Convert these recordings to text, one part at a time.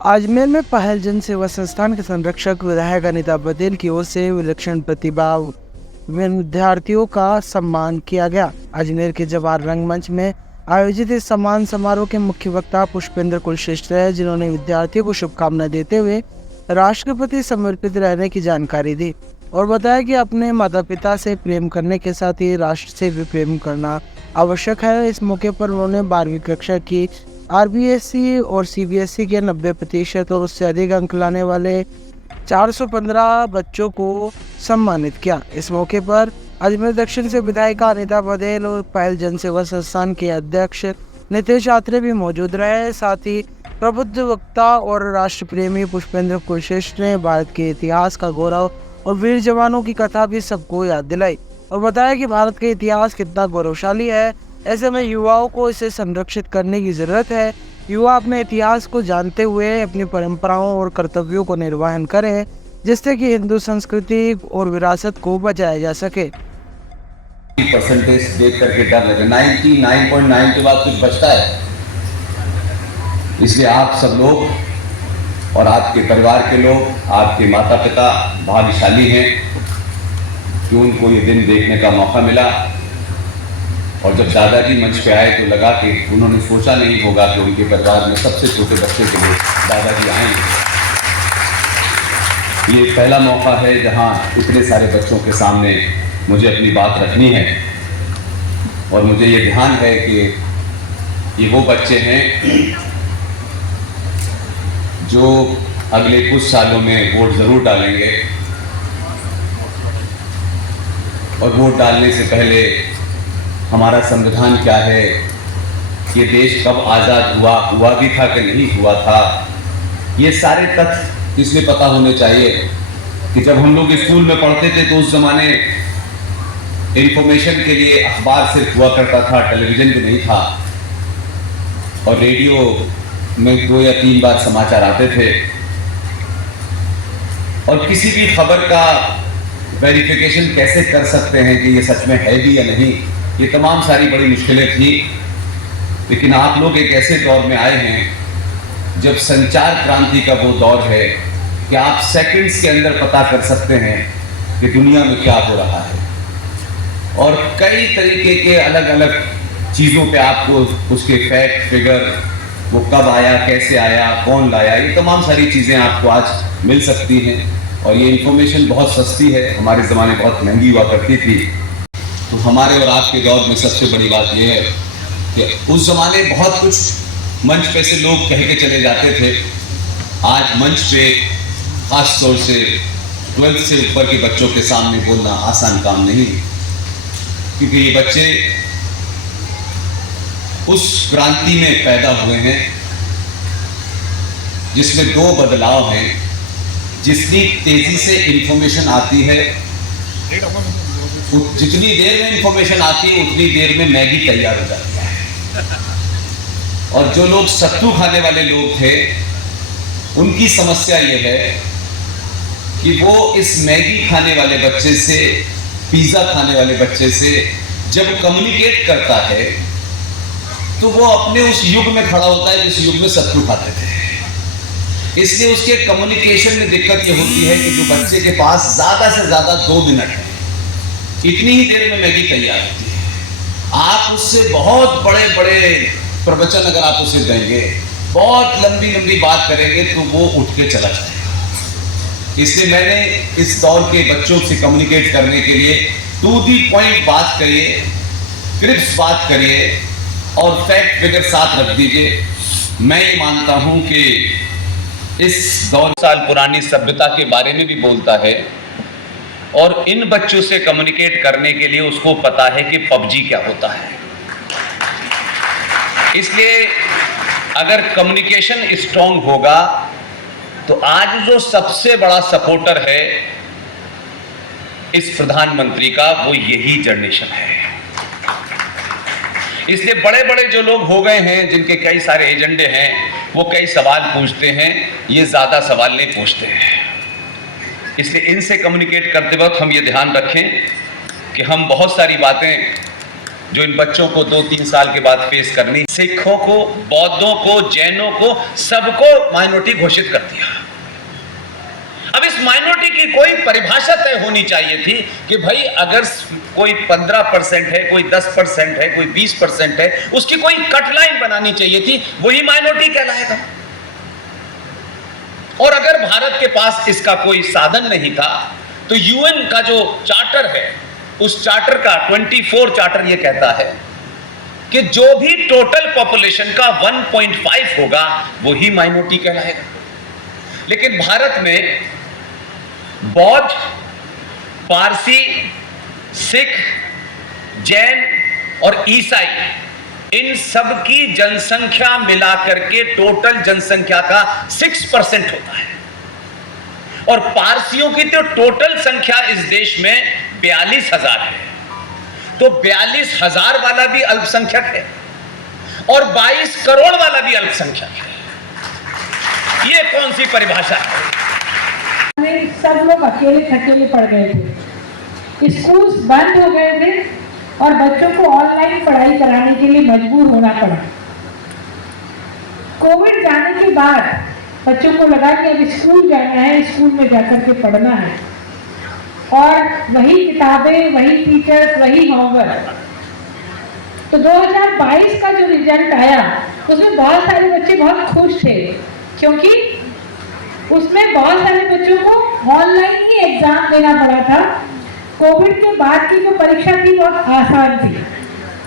अजमेर में पहल जन सेवा संस्थान के संरक्षक विधायक अनिता पटेल की ओर से विलक्षण प्रतिभा विद्यार्थियों का सम्मान किया गया। अजमेर के जवाहर रंगमंच में आयोजित इस सम्मान समारोह के मुख्य वक्ता पुष्पेंद्र कुलश्रेष्ठ रहे, जिन्होंने विद्यार्थियों को शुभकामनाएं देते हुए राष्ट्र के प्रति समर्पित रहने की जानकारी दी और बताया कि अपने माता पिता से प्रेम करने के साथ ही राष्ट्र से भी प्रेम करना आवश्यक है। इस मौके पर उन्होंने 12वीं कक्षा की आरबीएसई और सीबीएसई के 90% और उससे अधिक अंक लाने वाले 415 बच्चों को सम्मानित किया। इस मौके पर अजमेर दक्षिण से विधायिका अनिता पटेल और पहल जन सेवा संस्थान के अध्यक्ष नितेश आत्रे भी मौजूद रहे। साथ ही प्रबुद्ध वक्ता और राष्ट्र प्रेमी पुष्पेंद्र कुलश्रेष्ठ ने भारत के इतिहास का गौरव और वीर जवानों की कथा भी सबको याद दिलाई और बताया कि भारत का इतिहास कितना गौरवशाली है। ऐसे में युवाओं को इसे संरक्षित करने की जरूरत है। युवा अपने इतिहास को जानते हुए अपनी परंपराओं और कर्तव्यों को निर्वहन करें, जिससे कि हिंदू संस्कृति और विरासत को बचाया जा सके। परसेंटेज देख करके डर लगे, 99.9 के बाद कुछ बचता है। इसलिए आप सब लोग और आपके परिवार के लोग, आपके माता पिता भाग्यशाली हैं कि उनको ये दिन देखने का मौका मिला। और जब दादाजी मंच पे आए तो लगा कि उन्होंने सोचा नहीं होगा कि उनके परिवार में सबसे छोटे बच्चे के लिए दादाजी आएंगे। ये पहला मौका है जहां इतने सारे बच्चों के सामने मुझे अपनी बात रखनी है और मुझे ये ध्यान है कि ये वो बच्चे हैं जो अगले कुछ सालों में वोट ज़रूर डालेंगे और वोट डालने से पहले हमारा संविधान क्या है, ये देश कब आज़ाद हुआ भी था कि नहीं हुआ था, ये सारे तथ्य इसलिए पता होने चाहिए कि जब हम लोग स्कूल में पढ़ते थे तो उस ज़माने इंफॉर्मेशन के लिए अखबार सिर्फ हुआ करता था, टेलीविज़न भी नहीं था और रेडियो में 2 या 3 बार समाचार आते थे और किसी भी खबर का वेरिफिकेशन कैसे कर सकते हैं कि ये सच में है भी या नहीं, ये तमाम सारी बड़ी मुश्किलें थी। लेकिन आप लोग एक ऐसे दौर में आए हैं जब संचार क्रांति का वो दौर है कि आप सेकंड्स के अंदर पता कर सकते हैं कि दुनिया में क्या हो रहा है और कई तरीके के अलग अलग चीज़ों पे आपको उसके फैक्ट फिगर, वो कब आया, कैसे आया, कौन लाया, ये तमाम सारी चीज़ें आपको आज मिल सकती हैं और ये इन्फॉर्मेशन बहुत सस्ती है। हमारे ज़माने बहुत महंगी हुआ करती थी। तो हमारे और आपके दौर में सबसे बड़ी बात यह है कि उस ज़माने बहुत कुछ मंच पे से लोग कह के चले जाते थे। आज मंच पे खास तौर से 12th से ऊपर के बच्चों के सामने बोलना आसान काम नहीं, क्योंकि ये बच्चे उस क्रांति में पैदा हुए हैं जिसमें 2 बदलाव हैं। जितनी तेजी से इंफॉर्मेशन आती है, जितनी देर में इंफॉर्मेशन आती है उतनी देर में मैगी तैयार हो जाती है। और जो लोग सत्तू खाने वाले लोग थे, उनकी समस्या ये है कि वो इस मैगी खाने वाले बच्चे से, पिज़्ज़ा खाने वाले बच्चे से जब कम्युनिकेट करता है तो वो अपने उस युग में खड़ा होता है जिस युग में सत्तू खाते थे। इसलिए उसके कम्युनिकेशन में दिक्कत ये होती है कि जो बच्चे के पास ज़्यादा से ज़्यादा 2 मिनट है, इतनी ही देर में मैगी तैयार होती है। आप उससे बहुत बड़े बड़े प्रवचन अगर आप उसे देंगे, बहुत लंबी लंबी बात करेंगे तो वो उठ के चला जाएगा। इसलिए मैंने इस दौर के बच्चों से कम्युनिकेट करने के लिए टू दी पॉइंट बात करिए, क्रिप्स बात करिए और फैक्ट फिगर साथ रख दीजिए। मैं ये मानता हूँ कि इस 2 साल पुरानी सभ्यता के बारे में भी बोलता है और इन बच्चों से कम्युनिकेट करने के लिए उसको पता है कि पबजी क्या होता है। इसलिए अगर कम्युनिकेशन स्ट्रांग होगा तो आज जो सबसे बड़ा सपोर्टर है इस प्रधानमंत्री का, वो यही जनरेशन है। इसलिए बड़े बड़े जो लोग हो गए हैं, जिनके कई सारे एजेंडे हैं, वो कई सवाल पूछते हैं, ये ज़्यादा सवाल नहीं पूछते हैं। इसलिए इनसे कम्युनिकेट करते वक्त हम ये ध्यान रखें कि हम बहुत सारी बातें जो इन बच्चों को 2-3 साल के बाद फेस करनी। सिखों को, बौद्धों को, जैनों को, सबको माइनॉरिटी घोषित कर दिया। अब इस माइनॉरिटी की कोई परिभाषा तय होनी चाहिए थी कि भाई अगर कोई 15% है, कोई 10% है, कोई 20% है, उसकी कोई कट लाइन बनानी चाहिए थी, वही माइनॉरिटी कहलाएगा। और अगर भारत के पास इसका कोई साधन नहीं था तो यूएन का जो चार्टर है, उस चार्टर का 24 चार्टर ये कहता है कि जो भी टोटल पॉपुलेशन का 1.5 होगा वही माइनॉरिटी कहलाएगा। लेकिन भारत में बौद्ध, पारसी, सिख, जैन और ईसाई, इन सब की जनसंख्या मिलाकर के टोटल जनसंख्या का 6% होता है। और पारसियों की तो टोटल संख्या इस देश में 42,000 है। तो 42,000 वाला भी अल्पसंख्यक है और 22 करोड़ वाला भी अल्पसंख्यक है। ये कौन सी परिभाषा है? सब लोग अकेले थकेले पड़ गए थे, स्कूल्स बंद हो गए थे और बच्चों को ऑनलाइन पढ़ाई कराने के लिए मजबूर होना पड़ा। कोविड जाने के बाद बच्चों को लगा कि अब स्कूल जाना है, स्कूल में जाकर के पढ़ना है और वही किताबें, वही टीचर्स, वही होमवर्क। तो 2022 का जो रिजल्ट आया उसमें बहुत सारे बच्चे बहुत खुश थे, क्योंकि उसमें बहुत सारे बच्चों को ऑनलाइन ही एग्जाम देना पड़ा था। कोविड के बाद की जो परीक्षा थी बहुत आसान थी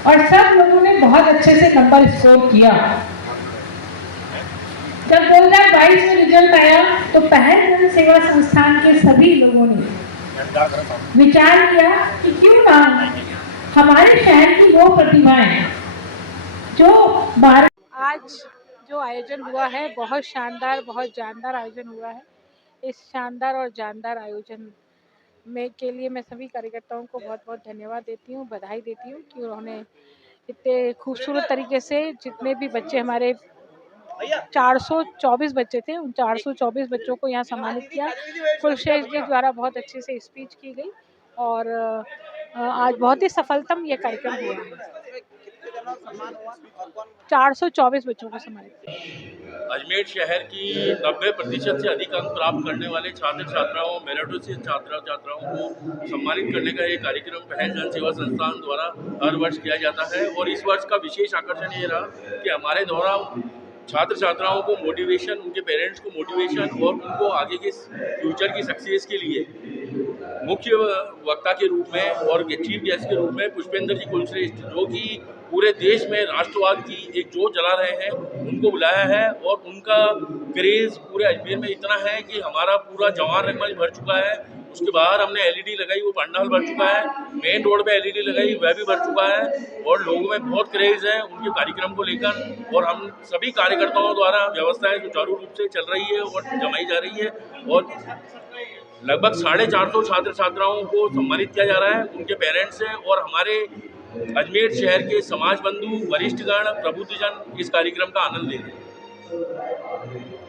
और सब लोगों ने बहुत अच्छे से नंबर स्कोर किया। जब 2022 में रिजल्ट आया तो पहल जन सेवा संस्थान के सभी लोगों ने विचार किया कि क्यों ना हमारे शहर की वो प्रतिभाएं जो आज जो आयोजन हुआ है, बहुत शानदार, बहुत जानदार आयोजन हुआ है। इस शानदार और जानदार आयोजन में के लिए मैं सभी कार्यकर्ताओं को बहुत बहुत धन्यवाद देती हूँ, बधाई देती हूँ कि उन्होंने इतने खूबसूरत तरीके से जितने भी बच्चे हमारे 424 बच्चे थे, उन 424 बच्चों को यहाँ सम्मानित किया। कुलशेष जी द्वारा बहुत अच्छे से स्पीच की गई और आज बहुत ही सफलतम ये कार्यक्रम हुआ है। 424 बच्चों को सम्मानित किया। अजमेर शहर की 90% से अधिक अंक प्राप्त करने वाले छात्र छात्राओं, मेरिटोरियस छात्र छात्राओं को सम्मानित करने का ये कार्यक्रम पहल जन सेवा संस्थान द्वारा हर वर्ष किया जाता है। और इस वर्ष का विशेष आकर्षण ये रहा कि हमारे द्वारा छात्र छात्राओं को मोटिवेशन, उनके पेरेंट्स को मोटिवेशन और उनको आगे के फ्यूचर की सक्सेस के लिए मुख्य वक्ता के रूप में और चीफ गेस्ट के रूप में पुष्पेंद्र जी कुलश्रेष्ठ, जो कि पूरे देश में राष्ट्रवाद की एक जोत जला रहे हैं, उनको बुलाया है। और उनका क्रेज़ पूरे अजमेर में इतना है कि हमारा पूरा जवान रंगमंच भर चुका है। उसके बाहर हमने एलईडी लगाई, वो पंडाल भर चुका है। मेन रोड पे एलईडी लगाई, वह भी भर चुका है। और लोगों में बहुत क्रेज़ है उनके कार्यक्रम को लेकर। और हम सभी कार्यकर्ताओं द्वारा व्यवस्थाएं सुचारू रूप से चल रही है और जमाई जा रही है। और लगभग 450 छात्र छात्राओं को सम्मानित किया जा रहा है, उनके पेरेंट्स हैं और हमारे अजमेर शहर के समाज बंधु, वरिष्ठगण, प्रबुद्धजन इस कार्यक्रम का आनंद ले रहे हैं।